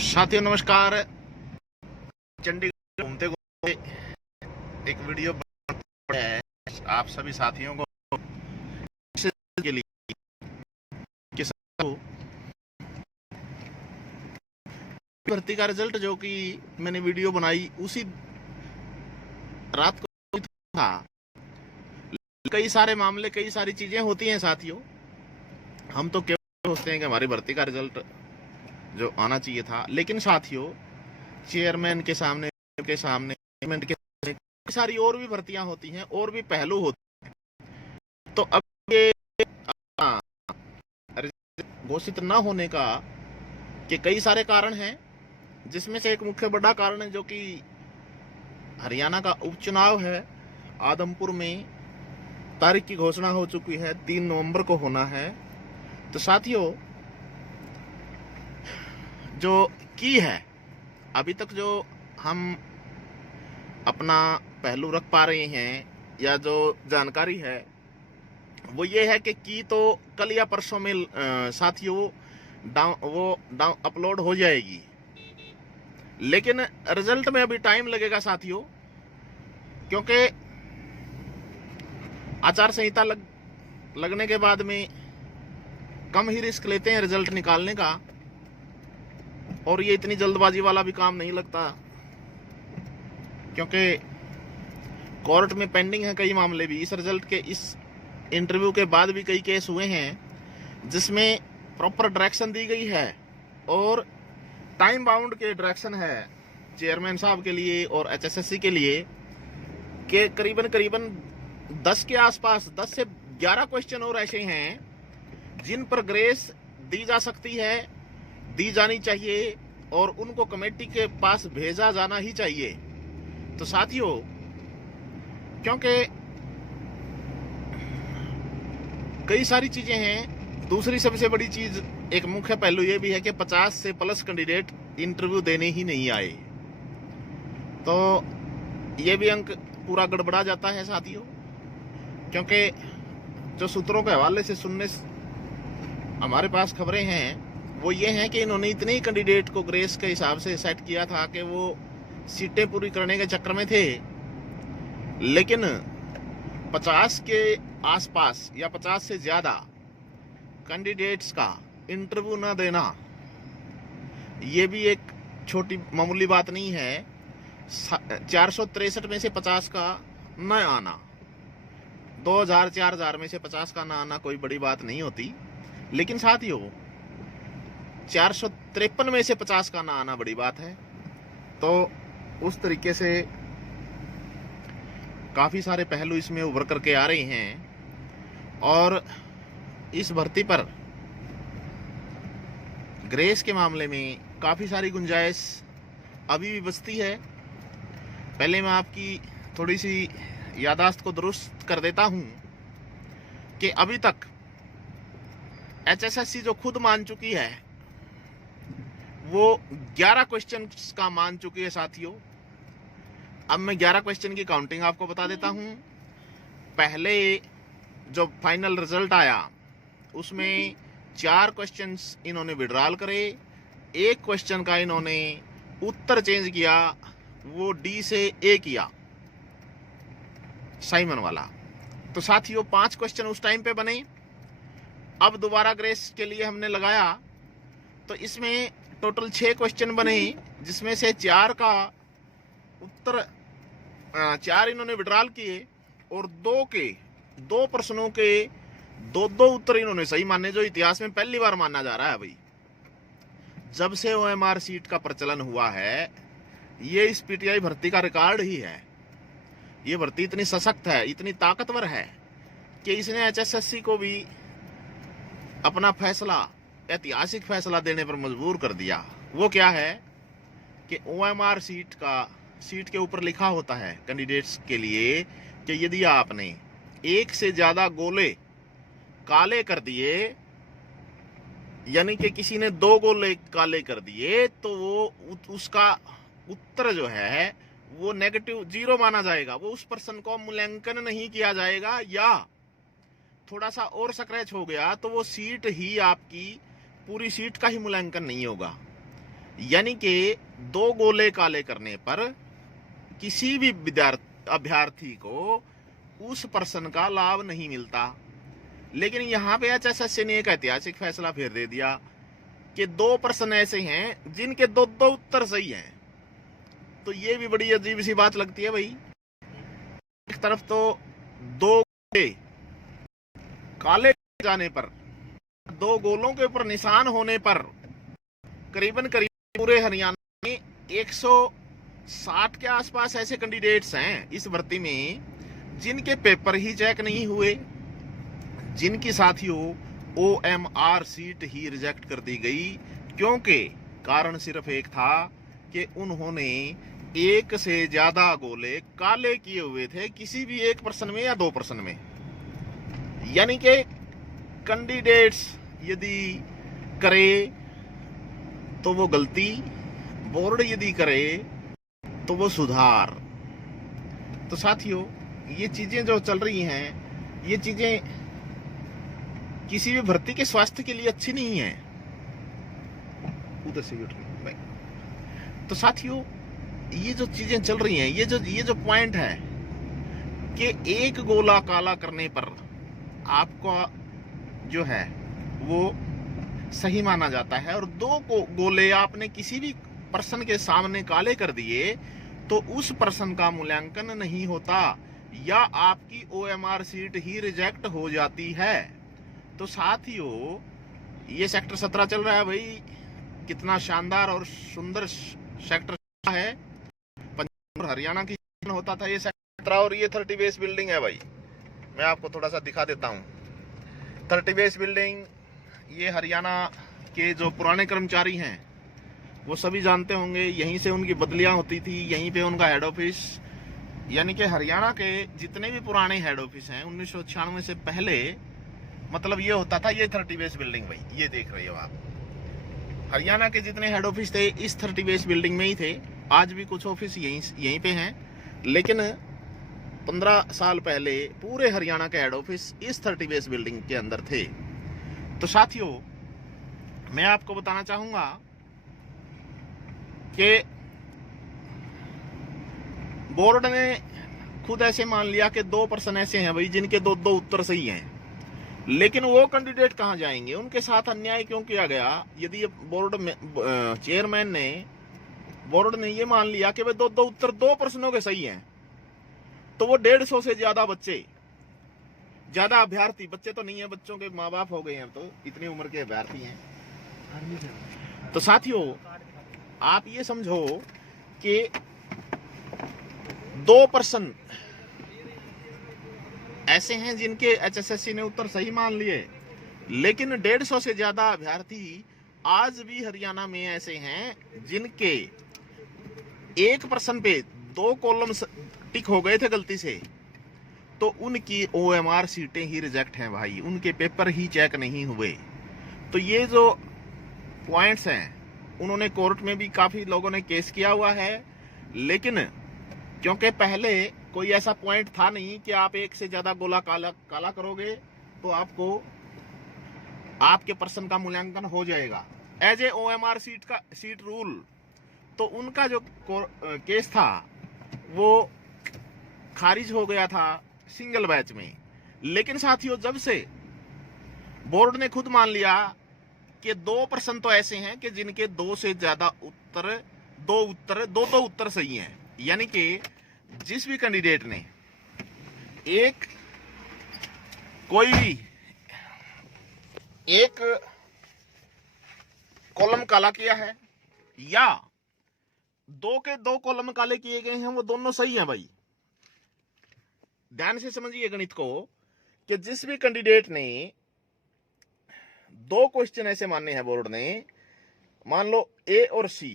साथियों नमस्कार। चंडीगढ़ घूमते घूमते एक वीडियो है आप सभी साथियों को के लिए कि भर्ती का रिजल्ट जो कि मैंने वीडियो बनाई उसी रात को था। कई सारे मामले कई सारी चीजें होती हैं साथियों। हम तो केवल सोचते हैं कि हमारी भर्ती का रिजल्ट जो आना चाहिए था, लेकिन साथियों चेयरमैन के सामने के सारी और भी भर्तियां होती हैं और भी पहलू होते हैं। तो अब ये घोषित न होने का के कई सारे कारण हैं, जिसमें से एक मुख्य बड़ा कारण है जो कि हरियाणा का उपचुनाव है। आदमपुर में तारीख की घोषणा हो चुकी है, 3 नवंबर को होना है। तो साथियों जो की है अभी तक जो हम अपना पहलू रख पा रहे हैं या जो जानकारी है वो ये है कि की तो कल या परसों में साथियों अपलोड हो जाएगी, लेकिन रिजल्ट में अभी टाइम लगेगा साथियों, क्योंकि आचार संहिता लगने के बाद में कम ही रिस्क लेते हैं रिजल्ट निकालने का, और ये इतनी जल्दबाजी वाला भी काम नहीं लगता, क्योंकि कोर्ट में पेंडिंग है कई मामले भी। इस रिजल्ट के इस इंटरव्यू के बाद भी कई केस हुए हैं जिसमें प्रॉपर डायरेक्शन दी गई है और टाइम बाउंड के डायरेक्शन है चेयरमैन साहब के लिए और एचएसएससी के लिए कि करीबन 10 के आसपास 10 से 11 क्वेश्चन और ऐसे हैं जिन पर ग्रेस दी जा सकती है, दी जानी चाहिए और उनको कमेटी के पास भेजा जाना ही चाहिए। तो साथियों क्योंकि कई सारी चीजें हैं, दूसरी सबसे बड़ी चीज एक मुख्य पहलू ये भी है कि 50 से प्लस कैंडिडेट इंटरव्यू देने ही नहीं आए, तो ये भी अंक पूरा गड़बड़ा जाता है साथियों। क्योंकि जो सूत्रों के हवाले से सुनने हमारे पास खबरें हैं वो ये हैं कि इन्होंने इतने ही कैंडिडेट को ग्रेस के हिसाब से सेट किया था कि वो सीटें पूरी करने के चक्कर में थे, लेकिन 50 के आसपास या 50 से ज्यादा कैंडिडेट्स का इंटरव्यू न देना ये भी एक छोटी मामूली बात नहीं है। 463 में से 50 का न आना, 2000-4000 में से 50 का न आना कोई बड़ी बात नहीं होती, लेकिन साथियों 453 में से 50 का ना आना बड़ी बात है। तो उस तरीके से काफी सारे पहलू इसमें उभर करके आ रहे हैं और इस भर्ती पर ग्रेस के मामले में काफी सारी गुंजाइश अभी भी बचती है। पहले मैं आपकी थोड़ी सी यादाश्त को दुरुस्त कर देता हूं कि अभी तक एचएसएससी जो खुद मान चुकी है वो 11 क्वेश्चन का मान चुकी है साथियों। अब मैं 11 क्वेश्चन की काउंटिंग आपको बता देता हूं। पहले जो फाइनल रिजल्ट आया उसमें 4 क्वेश्चंस इन्होंने विड्रॉल करे, 1 क्वेश्चन का इन्होंने उत्तर चेंज किया, वो डी से ए किया, साइमन वाला। तो साथियों 5 क्वेश्चन उस टाइम पे बने। अब दोबारा ग्रेस के लिए हमने लगाया तो इसमें टोटल 6 क्वेश्चन बने, जिसमें से 4 का उत्तर 4 इन्होंने विड्रॉल किए और 2 प्रश्नों के 2 उत्तर इन्होंने सही माने, जो इतिहास में पहली बार माना जा रहा है भाई। जब से ओएमआर सीट का प्रचलन हुआ है ये इस पीटीआई भर्ती का रिकॉर्ड ही है। ये भर्ती इतनी सशक्त है, इतनी ताकतवर है कि इसने एचएसएससी को भी अपना फैसला, ऐतिहासिक फैसला देने पर मजबूर कर दिया। वो क्या है कि ओएमआर सीट के ऊपर लिखा होता है कैंडिडेट्स के लिए कि यदि आपने 1 से ज्यादा गोले काले कर दिए, यानी कि किसी ने 2 गोले काले कर दिए, तो वो उसका उत्तर जो है वो नेगेटिव 0 माना जाएगा। वो उस पर्सन को मूल्यांकन नहीं किया जाएगा, या थोड़ा सा और स्क्रैच हो गया तो वो सीट ही आपकी पूरी सीट का ही मूल्यांकन नहीं होगा। यानी कि 2 गोले काले करने पर किसी भी अभ्यर्थी को उस प्रश्न का लाभ नहीं मिलता। लेकिन यहाँ पे एचएसएससी ने एक ऐतिहासिक फैसला फिर दे दिया कि 2 प्रश्न ऐसे हैं जिनके 2 उत्तर सही हैं। तो ये भी बड़ी अजीब सी बात लगती है भाई। एक तरफ तो 2 गोले काले जाने पर, 2 गोलों के ऊपर निशान होने पर करीबन पूरे हरियाणा में 160 के आसपास ऐसे कैंडिडेट्स हैं इस भर्ती में जिनके पेपर ही चेक नहीं हुए, जिनकी साथियों OMR सीट ही रिजेक्ट कर दी गई, क्योंकि कारण सिर्फ एक था कि उन्होंने 1 से ज्यादा गोले काले किए हुए थे किसी भी एक प्रश्न में या 2 प्रश्न में। यानी कि कैंडिडेट्स यदि करे तो वो गलती, बोर्ड यदि करे तो वो सुधार। तो साथियों, ये चीजें जो चल रही हैं, ये चीजें किसी भी भर्ती के स्वास्थ्य के लिए अच्छी नहीं है। उधर से उठ रही। तो साथियों, ये जो चीजें चल रही हैं, ये जो पॉइंट है कि 1 गोला काला करने पर आपका जो है वो सही माना जाता है और 2 गोले आपने किसी भी प्रश्न के सामने काले कर दिए तो उस प्रश्न का मूल्यांकन नहीं होता या आपकी OMR सीट ही रिजेक्ट हो जाती है। तो साथियों, ये सेक्टर 17 चल रहा है भाई, कितना शानदार और सुंदर सेक्टर है। पंजाब और हरियाणा की होता था ये सेक्टर, और ये 30 बेस बिल्डिंग है भाई। मैं आपको थोड़ा सा दिखा देता हूँ। 30 बेस बिल्डिंग, ये हरियाणा के जो पुराने कर्मचारी हैं वो सभी जानते होंगे, यहीं से उनकी बदलियां होती थी, यहीं पे उनका हेड ऑफिस। यानी कि हरियाणा के जितने भी पुराने हेड ऑफिस हैं 1996 से पहले, मतलब ये होता था, ये 30 बेस बिल्डिंग भाई, ये देख रहे हो आप। हरियाणा के जितने हेड ऑफिस थे इस 30 बेस बिल्डिंग में ही थे। आज भी कुछ ऑफिस यहीं पे हैं, लेकिन 15 साल पहले पूरे हरियाणा के हेड ऑफिस इस 30 बेस बिल्डिंग के अंदर थे। तो साथियों, मैं आपको बताना चाहूंगा कि बोर्ड ने खुद ऐसे मान लिया कि 2 प्रश्न ऐसे हैं भाई जिनके 2 उत्तर सही हैं, लेकिन वो कैंडिडेट कहां जाएंगे? उनके साथ अन्याय क्यों किया गया? यदि बोर्ड में चेयरमैन ने, बोर्ड ने ये मान लिया कि भाई 2 उत्तर 2 प्रश्नों के सही हैं, तो वो 150 से ज्यादा बच्चे, ज्यादा अभ्यर्थी, बच्चे तो नहीं है, बच्चों के माँ बाप हो गए हैं, तो इतनी उम्र के अभ्यर्थी हैं। तो साथियों, आप ये समझो कि 2 प्रश्न ऐसे हैं जिनके HSSC ने उत्तर सही मान लिए, लेकिन 150 से ज्यादा अभ्यर्थी आज भी हरियाणा में ऐसे हैं जिनके 1 प्रश्न पे 2 कॉलम टिक हो गए थे गलती से, तो उनकी OMR सीटें ही रिजेक्ट हैं भाई, उनके पेपर ही चेक नहीं हुए। तो ये जो पॉइंट्स हैं, उन्होंने कोर्ट में भी काफी लोगों ने केस किया हुआ है, लेकिन क्योंकि पहले कोई ऐसा पॉइंट था नहीं कि आप 1 से ज्यादा गोला काला करोगे तो आपको आपके प्रश्न का मूल्यांकन हो जाएगा as a OMR sheet rule. तो उनका जो केस था वो खारिज हो गया था सिंगल बैच में। लेकिन साथियों, जब से बोर्ड ने खुद मान लिया कि 2 प्रश्न तो ऐसे हैं कि जिनके 2 से ज्यादा उत्तर, 2 उत्तर सही हैं, यानी कि जिस भी कैंडिडेट ने कोई भी एक कॉलम काला किया है या 2 के 2 कॉलम काले किए गए हैं, वो दोनों सही हैं भाई। ध्यान से समझिए गणित को कि जिस भी कैंडिडेट ने 2 क्वेश्चन ऐसे मानने हैं बोर्ड ने, मान लो A और C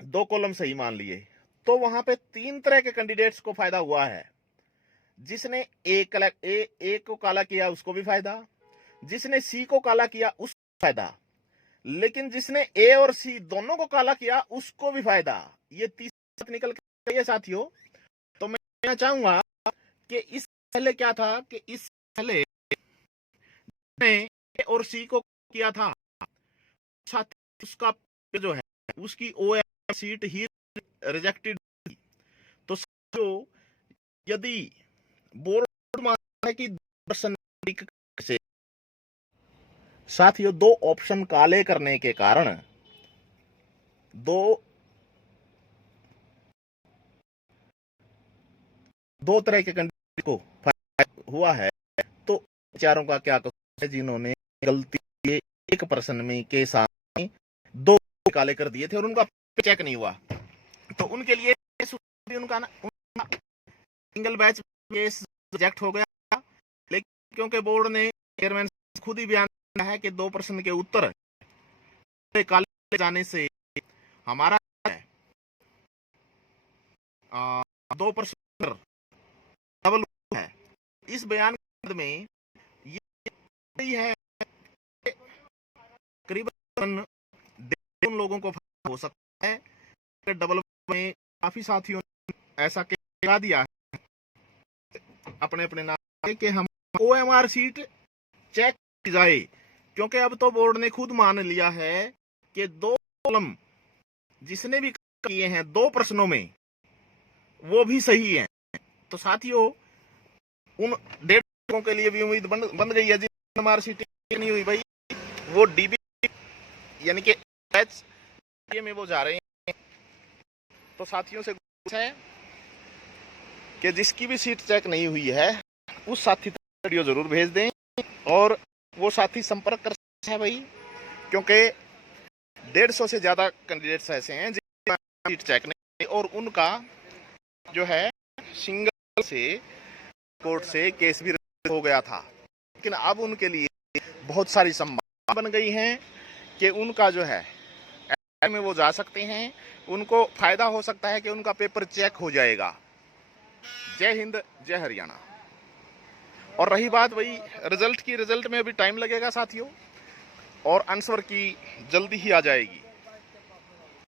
2 कॉलम सही मान लिए, तो वहां पे 3 तरह के कैंडिडेट्स को फायदा हुआ है। जिसने A को काला किया उसको भी फायदा, जिसने C को काला किया उसको फायदा, लेकिन जिसने A और C दोनों को काला किया उसको भी फायदा। ये 30 निकल के साथियों। तो मैं चाहूंगा कि इस पहले क्या था कि इस पहले ने A और C को किया था, साथ उसका जो है उसकी OM सीट ही रिजेक्टेड। तो यदि बोर्ड मानता है कि से साथियों दो ऑप्शन काले करने के कारण दो तरह के कैंडिडेट को फायदा हुआ है, तो विचारों का क्या कसूर है जिन्होंने गलती एक प्रश्न में के साथ दो काले कर दिए थे और उनका चेक नहीं हुआ, तो उनके लिए उनका सिंगल बैच केस रिजेक्ट हो गया। लेकिन क्योंकि बोर्ड ने चेयरमैन खुद ही बयान किया है कि दो प्रश्न के उत्तर काले जाने से हमारा 2% डबल है। इस बयान में ये है करीबन उन लोगों को हो सकता है डबल में काफी साथियों ने ऐसा कह दिया है अपने अपने नाम कि हम OMR सीट चेक की जाए, क्योंकि अब तो बोर्ड ने खुद मान लिया है कि 2 कॉलम जिसने भी किए हैं 2 प्रश्नों में वो भी सही हैं। तो साथियों उन 1.5 लोगों के लिए भी उम्मीद बन गई है जिन OMR सीट नहीं हुई भाई, वो DB यानी कि एच में वो जा रहे हैं। तो साथियों से है कि जिसकी भी सीट चेक नहीं हुई है उस साथी तक वीडियो जरूर भेज दें और वो साथी संपर्क कर सकते हैं भाई, क्योंकि 150 से ज्यादा कैंडिडेट्स ऐसे हैं जिनकी सीट चेक नहीं और उनका जो है सिंगल से कोर्ट से केस भी हो गया था। लेकिन अब उनके लिए बहुत सारी संभावना बन गई हैं कि उनका जो है में वो जा सकते हैं, उनको फायदा हो सकता है कि उनका पेपर चेक हो जाएगा। जय हिंद जय हरियाणा। और रही बात वही रिजल्ट की, रिजल्ट में अभी टाइम लगेगा साथियों और आंसर की जल्दी ही आ जाएगी।